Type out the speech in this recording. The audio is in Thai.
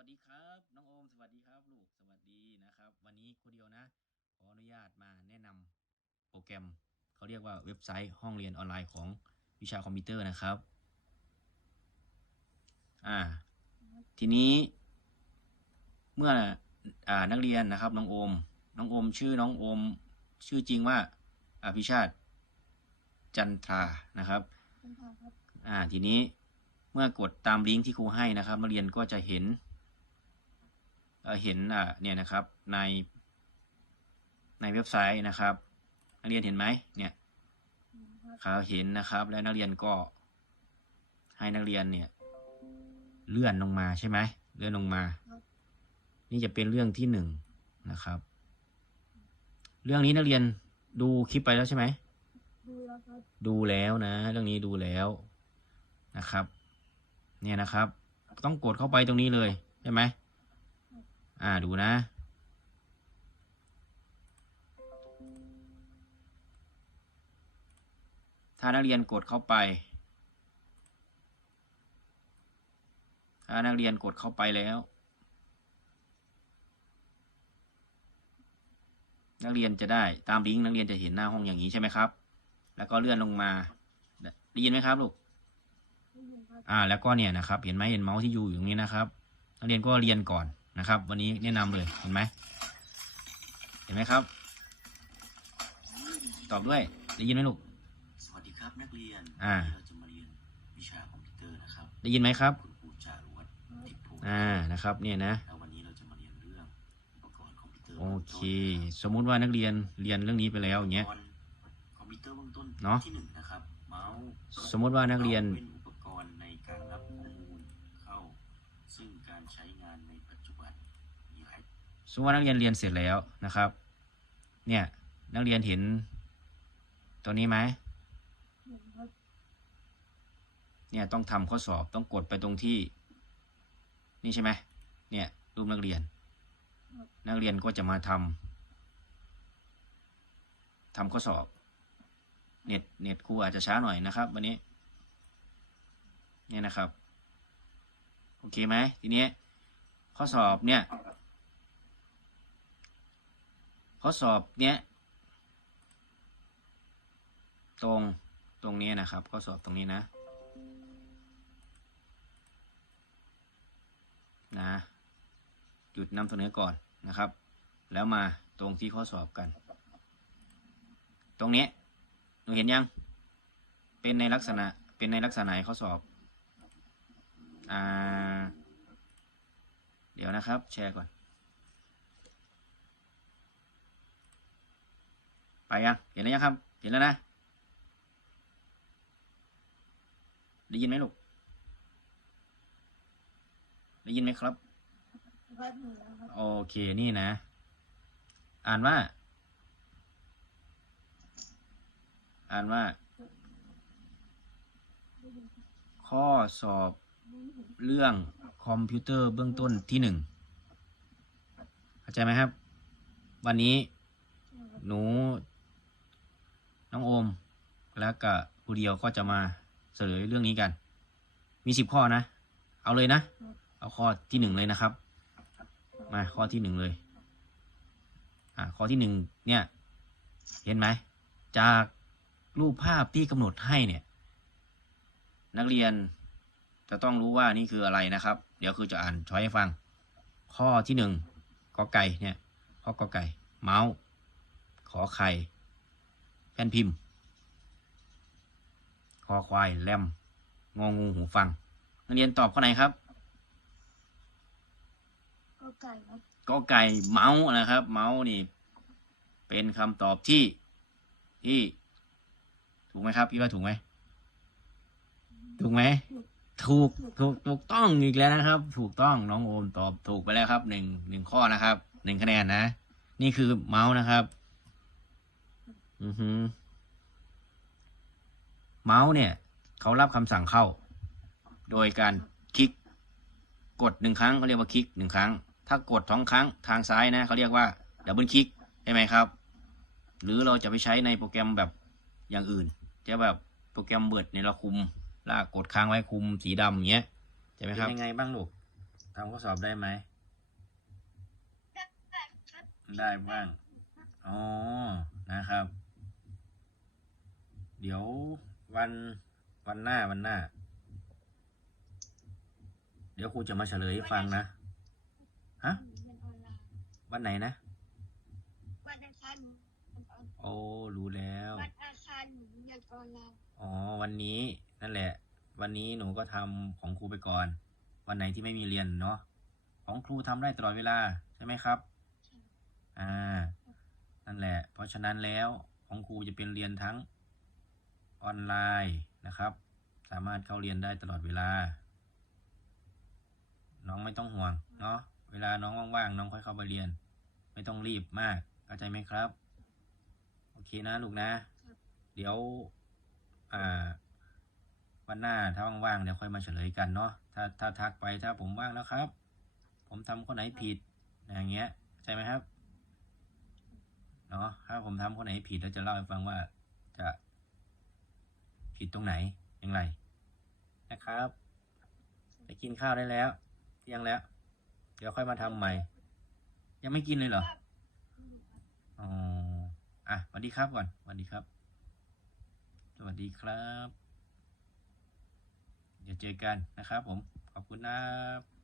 วัสดีครับ น้องโอมสวัสดีครับ ลูกสวัสดีนะครับ วันนี้ครูเดียวนะ ขออนุญาตมาแนะนำโปรแกรมเขาเรียกว่าเว็บไซต์ห้องเรียนออนไลน์ของวิชาคอมพิวเตอร์นะครับ อ่า ทีนี้เมื่ออ่านักเรียนนะครับ น้องโอม น้องโอม ชื่อน้องโอม ชื่อจริงว่าอภิชาติจันทรานะครับอ่าทีนี้เมื่อกดตามลิงก์ที่ครูให้นะครับนักเรียนก็จะเห็น เอ่อเห็นอ่าเนี่ยนะครับในในเว็บไซต์นะครับ นักเรียนเห็นไหมเนี่ยเขาเห็นนะครับ แล้วนักเรียนก็ให้นักเรียนเนี่ยเลื่อนลงมาใช่ไหมเลื่อนลงมา นี่จะเป็นเรื่องที่หนึ่งนะครับ เรื่องนี้นักเรียนดูคลิปไปแล้วใช่ไหมดูแล้วครับดูแล้วนะ เรื่องนี้ดูแล้วนะครับ เนี่ยนะครับ ต้องกดเข้าไปตรงนี้เลยใช่ไหม อ่าดูนะ ถ้านักเรียนกดเข้าไป ถ้านักเรียนกดเข้าไปแล้ว นักเรียนจะได้ตามลิงก์นักเรียนจะเห็นหน้าห้องอย่างนี้ใช่ไหมครับ แล้วก็เลื่อนลงมา ได้ยินไหมครับลูกได้ยินครับอ่าแล้วก็เนี่ยนะครับ เห็นไหมเห็นเมาส์ที่อยู่อยู่ตรงนี้นะครับ นักเรียนก็เรียนก่อน นะครับ วันนี้แนะนำเลยเห็นไหมเห็นไหมครับ ตอบด้วยได้ยินไหมลูกสวัสดีครับนักเรียนอ่าวันนี้เราจะมาเรียนวิชาคอมพิวเตอร์นะครับ ได้ยินไหมครับคุณครูจารุวัฒน์ทิพย์พงศ์อ่านะครับ เนี่ยนะแล้ววันนี้เราจะมาเรียนเรื่องอุปกรณ์คอมพิวเตอร์โอเค สมมุติว่านักเรียนเรียนเรื่องนี้ไปแล้วอย่างเงี้ยอุปกรณ์คอมพิวเตอร์เบื้องต้นเนอะที่หนึ่งนะครับเมาส์สมมุติว่านักเรียนเป็นอุปกรณ์ในการรับข้อมูลเข้า ซึ่งการใช้งานในปัจจุบันมีหลาย สมมติว่านักเรียนเรียนเสร็จแล้วนะครับ เนี่ยนักเรียนเห็นตัวนี้ไหมเห็นครับเนี่ยต้องทำข้อสอบต้องกดไปตรงที่ นี่ใช่ไหมเนี่ยรูปนักเรียน นักเรียนก็จะมาทำทำข้อสอบ เน็ตเน็ตครูอาจจะช้าหน่อยนะครับ วันนี้ เนี่ยนะครับ โอเคไหมทีนี้ข้อสอบเนี่ย ข้อสอบเนี้ยตรงตรงนี้นะครับ ข้อสอบตรงนี้นะ นะหยุดนำเสนอก่อนนะครับ แล้วมาตรงที่ข้อสอบกัน ตรงนี้หนูเห็นยัง เป็นในลักษณะเป็นในลักษณะไหนข้อสอบอ่าเดี๋ยวนะครับ แชร์ก่อน ไปยังเห็นแล้วยังครับ เห็นแล้วนะ ได้ยินไหมลูก ได้ยินไหมครับ โอเค นี่นะ อ่านว่า อ่านว่า ข้อสอบเรื่องคอมพิวเตอร์เบื้องต้นที่หนึ่งเข้าใจไหมครับ วันนี้หนู น้องโอม แล้วก็ครูเดียวก็จะมาเสนอเรื่องนี้กัน มีสิบข้อนะ เอาเลยนะ เอาข้อที่หนึ่งเลยนะครับ มาข้อที่หนึ่งเลย อ่าข้อที่หนึ่งเนี่ย เห็นไหม จากรูปภาพที่กำหนดให้เนี่ย นักเรียนจะต้องรู้ว่านี่คืออะไรนะครับ เดี๋ยวคือจะอ่านช้อยให้ฟัง ข้อที่หนึ่งกอไก่เนี่ยข้อกอไก่ เมาส์ขอไข่ แผ่นพิมพ์ คอควายแรมงองูหูฟัง นักเรียนตอบข้อไหนครับก็ไก่ครับก็ไก่เมาส์นะครับ เมาส์นี่ เป็นคำตอบที่ที่ ถูกไหมครับ พี่ว่าถูกไหมถูกไหมถูกถูกถูกต้องอีกแล้วนะครับ ถูกต้องน้องโอมตอบถูกไปแล้วครับหนึ่งหนึ่งข้อนะครับหนึ่งคะแนนนะ นี่คือเมาส์นะครับ อือฮึเมาส์เนี่ย เขารับคำสั่งเข้า โดยการคลิก กดหนึ่งครั้งเขาเรียกว่าคลิกหนึ่งครั้ง ถ้ากดสองครั้งทางซ้ายนะเขาเรียกว่าดับเบิลคลิกใช่ไหมครับ หรือเราจะไปใช้ในโปรแกรมแบบอย่างอื่น จะแบบโปรแกรมเบิร์ดเนี่ยเราคุมลากกดค้างไว้คุมสีดำอย่างเงี้ยใช่ไหมครับเป็นยังไงบ้างลูกทำข้อสอบได้ไหมได้ครับได้บ้าง อ๋อ นะครับ เดี๋ยววันวันหน้าวันหน้า เดี๋ยวครูจะมาเฉลยให้ฟังนะ ฮะหนูเรียนออนไลน์วันไหนนะ วันอังคารหนูเรียนออนโอ้รู้แล้ว วันอังคารหนูเรียนออนไลน์อ๋อ วันนี้นั่นแหละ วันนี้หนูก็ทำของครูไปก่อน วันไหนที่ไม่มีเรียนเนาะ ของครูทำได้ตลอดเวลาใช่ไหมครับ อ่า นั่นแหละ เพราะฉะนั้นแล้วของครูจะเป็นเรียนทั้ง ออนไลน์นะครับ สามารถเข้าเรียนได้ตลอดเวลา น้องไม่ต้องห่วงเนาะเวลาน้องว่างๆน้องค่อยเข้าไปเรียน ไม่ต้องรีบมากเข้าใจไหมครับ โอเคนะลูกนะ เดี๋ยวอ่าวันหน้าถ้าว่างๆเดี๋ยวค่อยมาเฉลยกันเนาะถ้าถ้าทักไปถ้าผมว่างแล้วครับ ผมทำคนไหนผิดอย่างเงี้ยเข้าใจไหมครับเนาะถ้าผมทำคนไหนผิดแล้วจะเล่าให้ฟังว่าจะ ผิดตรงไหนอย่างไรนะครับไปกินข้าวได้แล้วเที่ยงแล้ว เดี๋ยวค่อยมาทำใหม่ ยังไม่กินเลยเหรออ๋ออะสวัสดีครับก่อนสวัสดีครับ สวัสดีครับ เดี๋ยวเจอกันนะครับผมขอบคุณนะครับ